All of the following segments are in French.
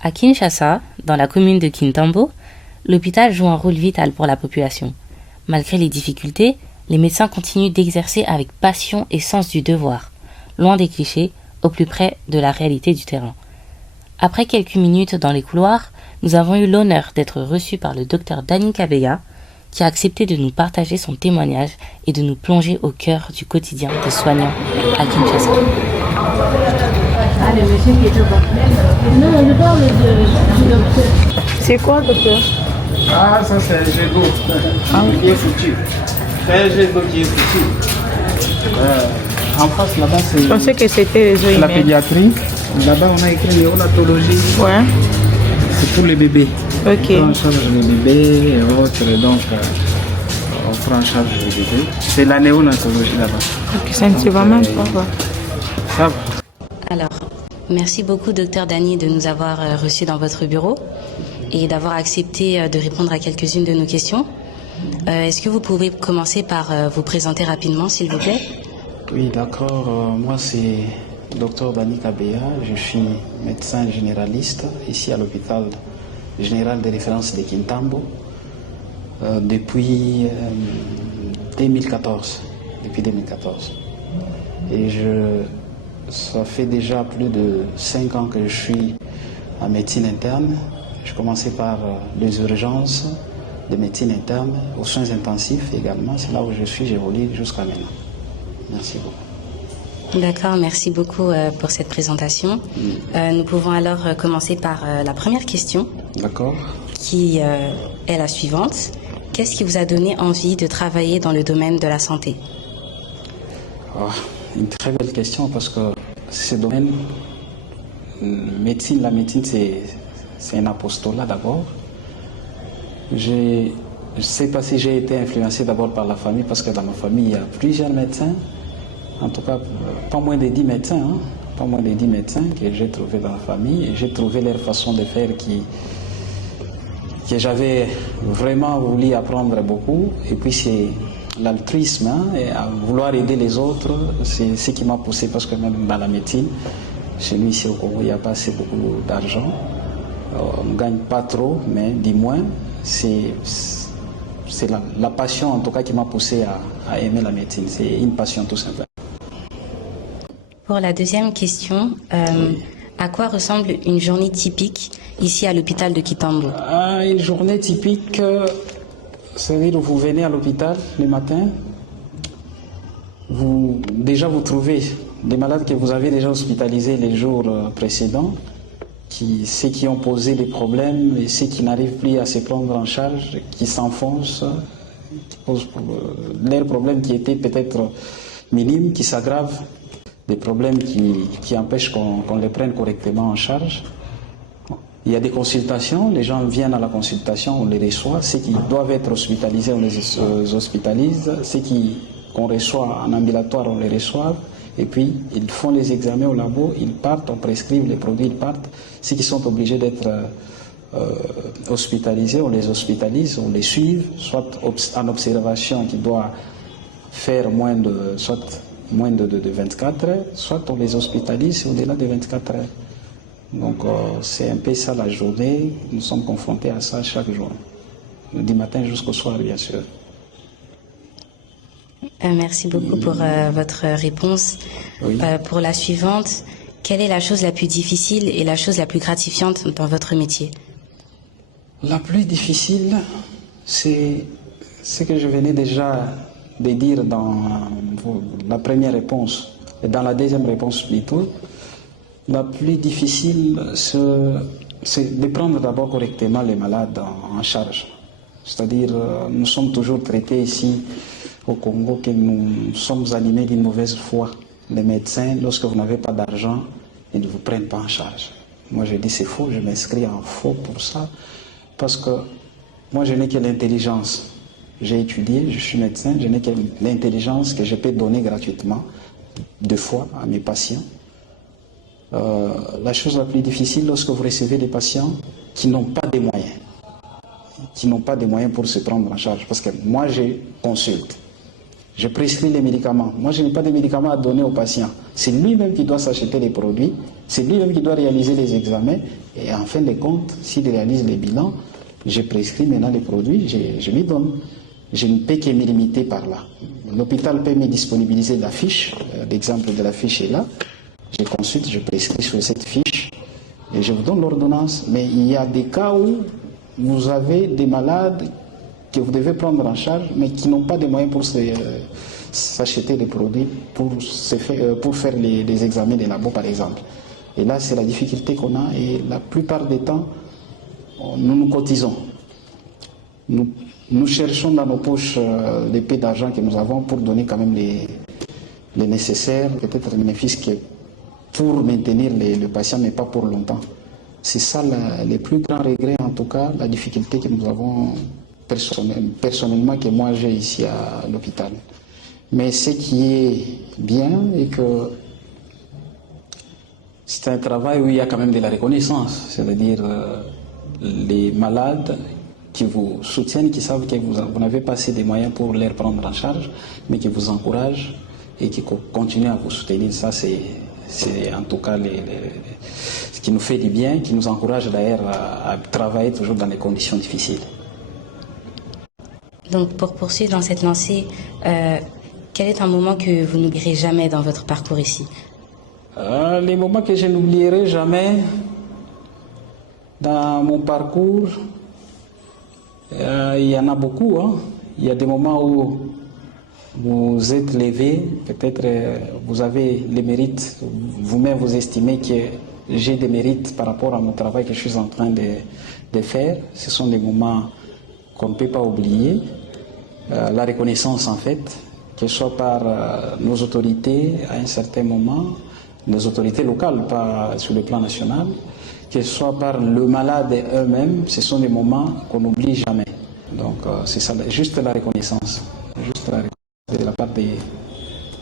À Kinshasa, dans la commune de Kintambo, l'hôpital joue un rôle vital pour la population. Malgré les difficultés, les médecins continuent d'exercer avec passion et sens du devoir, loin des clichés, au plus près de la réalité du terrain. Après quelques minutes dans les couloirs, nous avons eu l'honneur d'être reçus par le docteur Danny Kabeya, qui a accepté de nous partager son témoignage et de nous plonger au cœur du quotidien des soignants à Kinshasa. C'est quoi, docteur? Ah, ça c'est un jet d'eau qui est foutu. C'est un jet d'eau qui est foutu. En face, là-bas, c'est Je pensais que c'était les eaux la humaines. pédiatrie. Là-bas, on a écrit néonatologie. Ouais, C'est pour les bébés. On ok. prend en charge les bébés et autres. Donc, on prend en charge les bébés. C'est la néonatologie là-bas. Ok, ça ne se voit même pas. Ouais. Ça va. Alors, merci beaucoup, docteur Danny, de nous avoir reçus dans votre bureau et d'avoir accepté de répondre à quelques-unes de nos questions. Est-ce que vous pouvez commencer par vous présenter rapidement, s'il vous plaît? Oui, d'accord. Moi, c'est Dr Danny Kabeya. Je suis médecin généraliste ici à l'hôpital général de référence de Kintambo depuis 2014. Depuis 2014. Et ça fait déjà plus de 5 ans que je suis en médecine interne. Je commençais par les urgences de médecine interne, aux soins intensifs également. C'est là où je suis, j'évolue jusqu'à maintenant. Merci beaucoup. D'accord, merci beaucoup pour cette présentation. Nous pouvons alors commencer par la première question, D'accord. qui est la suivante. Qu'est-ce qui vous a donné envie de travailler dans le domaine de la santé? Une très belle question parce que ce domaine, la médecine c'est un apostolat d'abord. Je ne sais pas si j'ai été influencé d'abord par la famille parce que dans ma famille il y a plusieurs médecins, en tout cas pas moins de 10 médecins, pas moins de 10 médecins que j'ai trouvé dans la famille et j'ai trouvé leur façon de faire que j'avais vraiment voulu apprendre beaucoup et puis c'est l'altruisme et à vouloir aider les autres, c'est ce qui m'a poussé parce que même dans la médecine, chez nous ici au Congo, il n'y a pas assez beaucoup d'argent. On ne gagne pas trop, mais du moins, c'est la passion en tout cas qui m'a poussé à aimer la médecine. C'est une passion tout simplement. Pour la deuxième question, à quoi ressemble une journée typique ici à l'hôpital de Kitambo? Une journée typique, c'est-à-dire que vous venez à l'hôpital le matin, vous trouvez des malades que vous avez déjà hospitalisés les jours précédents, ceux qui ont posé des problèmes et ceux qui n'arrivent plus à se prendre en charge, qui s'enfoncent, qui posent leurs problèmes qui étaient peut-être minimes, qui s'aggravent, des problèmes qui empêchent qu'on les prenne correctement en charge. Il y a des consultations, les gens viennent à la consultation, on les reçoit. Ceux qui doivent être hospitalisés, on les hospitalise. Ceux qu'on reçoit en ambulatoire, on les reçoit. Et puis, ils font les examens au labo, ils partent, on prescrit les produits, ils partent. Ceux qui sont obligés d'être hospitalisés, on les hospitalise, on les suit, soit en observation qui doit faire moins de 24 heures, soit on les hospitalise au-delà de 24 heures. Donc c'est un peu ça la journée, nous sommes confrontés à ça chaque jour, du matin jusqu'au soir bien sûr. Merci beaucoup pour votre réponse. Oui. Pour la suivante, quelle est la chose la plus difficile et la chose la plus gratifiante dans votre métier? La plus difficile, c'est ce que je venais déjà de dire dans la première réponse et dans la deuxième réponse plutôt. La plus difficile, c'est de prendre d'abord correctement les malades en charge. C'est-à-dire, nous sommes toujours traités ici au Congo que nous sommes animés d'une mauvaise foi. Les médecins, lorsque vous n'avez pas d'argent, ils ne vous prennent pas en charge. Moi, je dis c'est faux, je m'inscris en faux pour ça, parce que moi, je n'ai que l'intelligence. J'ai étudié, je suis médecin, je n'ai que l'intelligence que je peux donner gratuitement, 2 fois à mes patients. La chose la plus difficile lorsque vous recevez des patients qui n'ont pas de moyens, pour se prendre en charge. Parce que moi, je consulte. Je prescris les médicaments. Moi, je n'ai pas de médicaments à donner au patient. C'est lui-même qui doit s'acheter les produits, c'est lui-même qui doit réaliser les examens, et en fin de compte, s'il réalise les bilans, je prescris maintenant les produits, je lui donne. Je ne peux que me limiter par là. L'hôpital peut me disponibiliser la fiche, l'exemple de la fiche est là. Je consulte, je prescris sur cette fiche et je vous donne l'ordonnance. Mais il y a des cas où vous avez des malades que vous devez prendre en charge, mais qui n'ont pas de moyens pour s'acheter des produits, pour faire les examens des labos, par exemple. Et là, c'est la difficulté qu'on a, et la plupart des temps, nous nous cotisons. Nous cherchons dans nos poches les peu d'argent que nous avons pour donner quand même les nécessaires, peut-être les bénéfices pour maintenir le patient, mais pas pour longtemps. C'est ça les plus grands regrets, en tout cas, la difficulté que nous avons personnellement, que moi j'ai ici à l'hôpital. Mais ce qui est bien est que c'est un travail où il y a quand même de la reconnaissance, c'est-à-dire les malades qui vous soutiennent, qui savent que vous n'avez pas assez de moyens pour les prendre en charge, mais qui vous encouragent et qui continuent à vous soutenir. Ça, c'est en tout cas ce qui nous fait du bien, qui nous encourage d'ailleurs à travailler toujours dans des conditions difficiles. Donc, pour poursuivre dans cette lancée, quel est un moment que vous n'oublierez jamais dans votre parcours ici? Les moments que je n'oublierai jamais dans mon parcours, il y en a beaucoup. Hein. Il y a des moments où vous êtes levé, peut-être vous avez les mérites, vous-même vous estimez que j'ai des mérites par rapport à mon travail que je suis en train de faire. Ce sont des moments qu'on ne peut pas oublier. La reconnaissance, en fait, que ce soit par nos autorités à un certain moment, nos autorités locales, pas sur le plan national, que ce soit par le malade eux-mêmes, ce sont des moments qu'on n'oublie jamais. Donc c'est ça, juste la reconnaissance. Juste la reconnaissance de la part de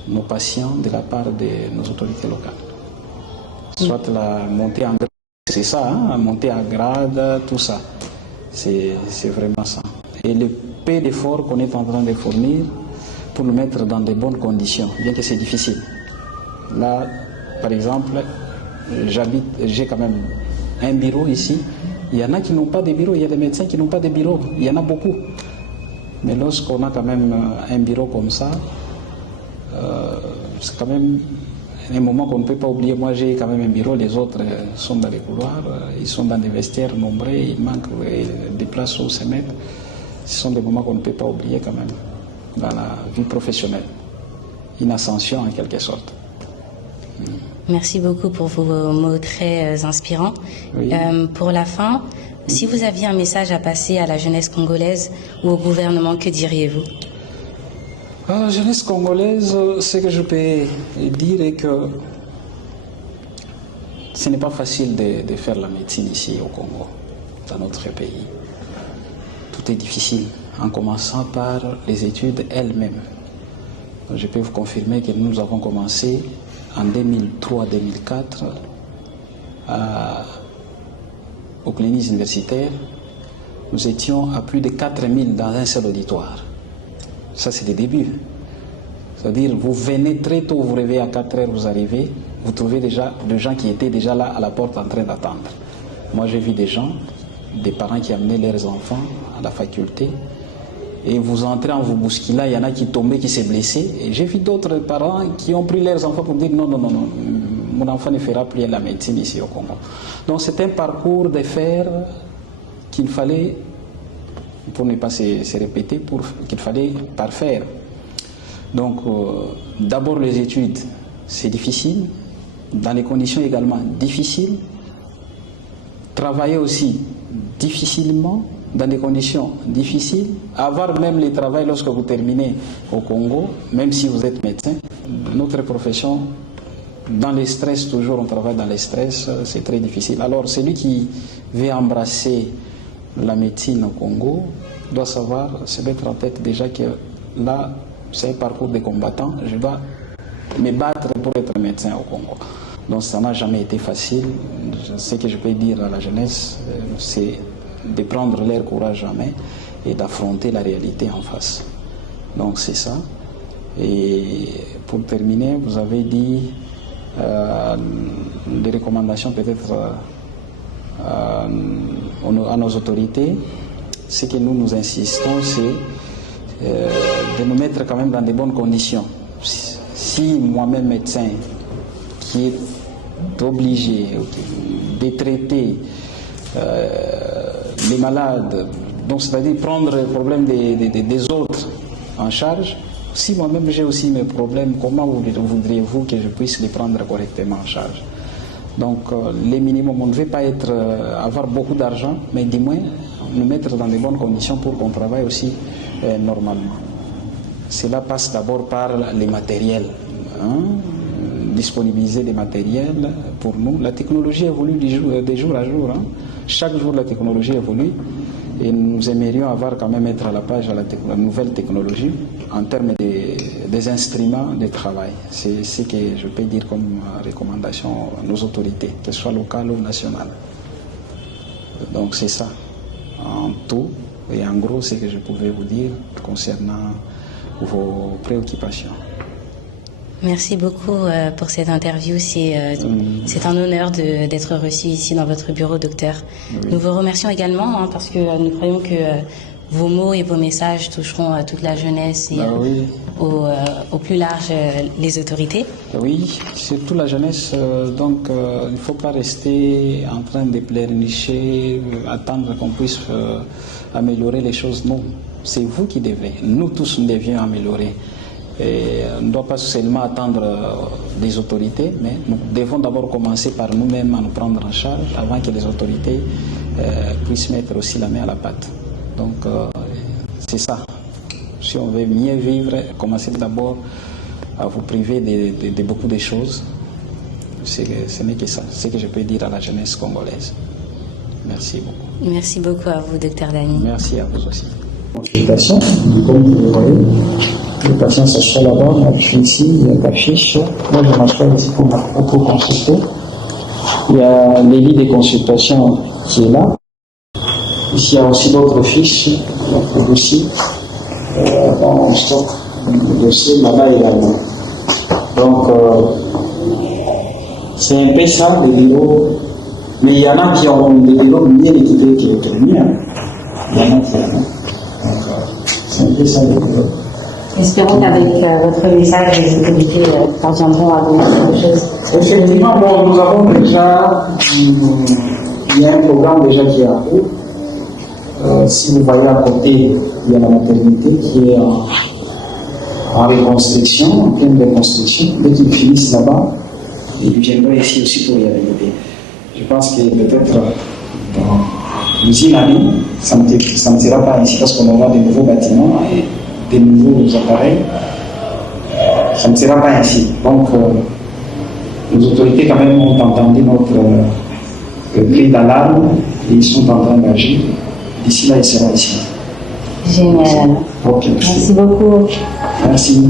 nos patients, de la part de nos autorités locales. Soit la montée en grade, c'est ça, hein, la montée en grade, tout ça. C'est vraiment ça. Et le peu d'efforts qu'on est en train de fournir pour nous mettre dans de bonnes conditions, bien que c'est difficile. Là, par exemple, j'ai quand même un bureau ici. Il y en a qui n'ont pas de bureau, il y a des médecins qui n'ont pas de bureau, il y en a beaucoup. Mais lorsqu'on a quand même un bureau comme ça, c'est quand même un moment qu'on ne peut pas oublier. Moi j'ai quand même un bureau, les autres sont dans les couloirs, ils sont dans des vestiaires nombreux, il manque des places où se mettre. Ce sont des moments qu'on ne peut pas oublier quand même dans la vie professionnelle. Une ascension en quelque sorte. Merci beaucoup pour vos mots très inspirants. Oui. Pour la fin, si vous aviez un message à passer à la jeunesse congolaise ou au gouvernement, que diriez-vous? À la jeunesse congolaise, ce que je peux dire est que ce n'est pas facile de faire la médecine ici au Congo, dans notre pays. Tout est difficile, en commençant par les études elles-mêmes. Je peux vous confirmer que nous avons commencé en 2003-2004 aux cliniques universitaires. Nous étions à plus de 4000 dans un seul auditoire. Ça, c'est le début. C'est-à-dire, vous venez très tôt, vous réveillez à 4 heures, vous arrivez, vous trouvez déjà des gens qui étaient déjà là à la porte en train d'attendre. Moi, j'ai vu des gens, des parents qui amenaient leurs enfants à la faculté, et vous entrez en vous bousculant, il y en a qui tombaient, qui s'est blessé. Et j'ai vu d'autres parents qui ont pris leurs enfants pour dire non, non, non, non, mon enfant ne fera plus la médecine ici au Congo. Donc c'est un parcours de fer qu'il fallait, pour ne pas se répéter, qu'il fallait parfaire. Donc d'abord les études, c'est difficile, dans les conditions également difficiles. Travailler aussi difficilement, dans des conditions difficiles, avoir même le travail lorsque vous terminez au Congo, même si vous êtes médecin. Notre profession, dans les stress, toujours on travaille dans les stress, c'est très difficile. Alors celui qui veut embrasser la médecine au Congo doit savoir, se mettre en tête déjà que là, c'est un parcours de combattant, je dois me battre pour être médecin au Congo. Donc ça n'a jamais été facile. Ce que je peux dire à la jeunesse, c'est de prendre leur courage en main et d'affronter la réalité en face. Donc c'est ça. Et pour terminer, vous avez dit des recommandations peut-être à nos autorités. Ce que nous insistons, c'est de nous mettre quand même dans de bonnes conditions. Si moi-même médecin, qui est obligé de traiter les malades, donc c'est-à-dire prendre le problème des autres en charge, si moi-même j'ai aussi mes problèmes, comment voudriez-vous que je puisse les prendre correctement en charge? Donc les minimums, on ne veut pas avoir beaucoup d'argent, mais du moins nous mettre dans de bonnes conditions pour qu'on travaille aussi normalement. Cela passe d'abord par les matériels, disponibiliser des matériels pour nous. La technologie évolue de jour à jour. Chaque jour la technologie évolue et nous aimerions quand même être à la page à la nouvelle technologie en termes des instruments de travail. C'est ce que je peux dire comme recommandation à nos autorités, qu'elles soient locales ou nationales. Donc c'est ça, en tout et en gros, ce que je pouvais vous dire concernant vos préoccupations. Merci beaucoup pour cette interview. C'est un honneur d'être reçu ici dans votre bureau, docteur. Oui. Nous vous remercions également parce que nous croyons que vos mots et vos messages toucheront toute la jeunesse et au plus large les autorités. Oui, surtout la jeunesse. Donc il ne faut pas rester en train de pleurnicher, attendre qu'on puisse améliorer les choses. Non, c'est vous qui devez. Nous tous, nous devions améliorer. Et on ne doit pas seulement attendre des autorités, mais nous devons d'abord commencer par nous-mêmes à nous prendre en charge avant que les autorités puissent mettre aussi la main à la pâte. Donc c'est ça. Si on veut mieux vivre, commencez d'abord à vous priver de beaucoup de choses. Ce n'est que ça, ce que je peux dire à la jeunesse congolaise. Merci beaucoup. Merci beaucoup à vous, docteur Dany. Merci à vous aussi. Consultation, comme vous le voyez, les patients s'assoient là-bas, on affiche ici, il y a la fiche. Moi je m'assois ici pour consulter. Il y a les lits de consultation qui est là. Ici il y a aussi d'autres fiches, le dossier. On stocke le dossier là-bas également. Donc c'est un peu ça, les bureaux. Mais il y en a qui ont des bureaux bien équipés qui est mieux. Il y en a qui ont. C'est un peu ça le bureau. Espérons qu'avec votre message, les autorités parviendront à vous mettre des choses. Effectivement, bon, nous avons déjà, il y a un programme déjà qui est en cours. Si vous voyez à côté, il y a la maternité qui est en reconstruction, en pleine reconstruction. Dès qu'ils finissent là-bas, ils viendront ici aussi pour y arriver. Je pense que peut-être dans une année, ça ne sera pas ainsi parce qu'on aura de nouveaux bâtiments et de nouveaux appareils. Ça ne sera pas ainsi. Donc, les autorités quand même ont entendu notre cri d'alarme et ils sont en train d'agir. D'ici là, ils seront ici. Génial. Okay, merci beaucoup. Merci.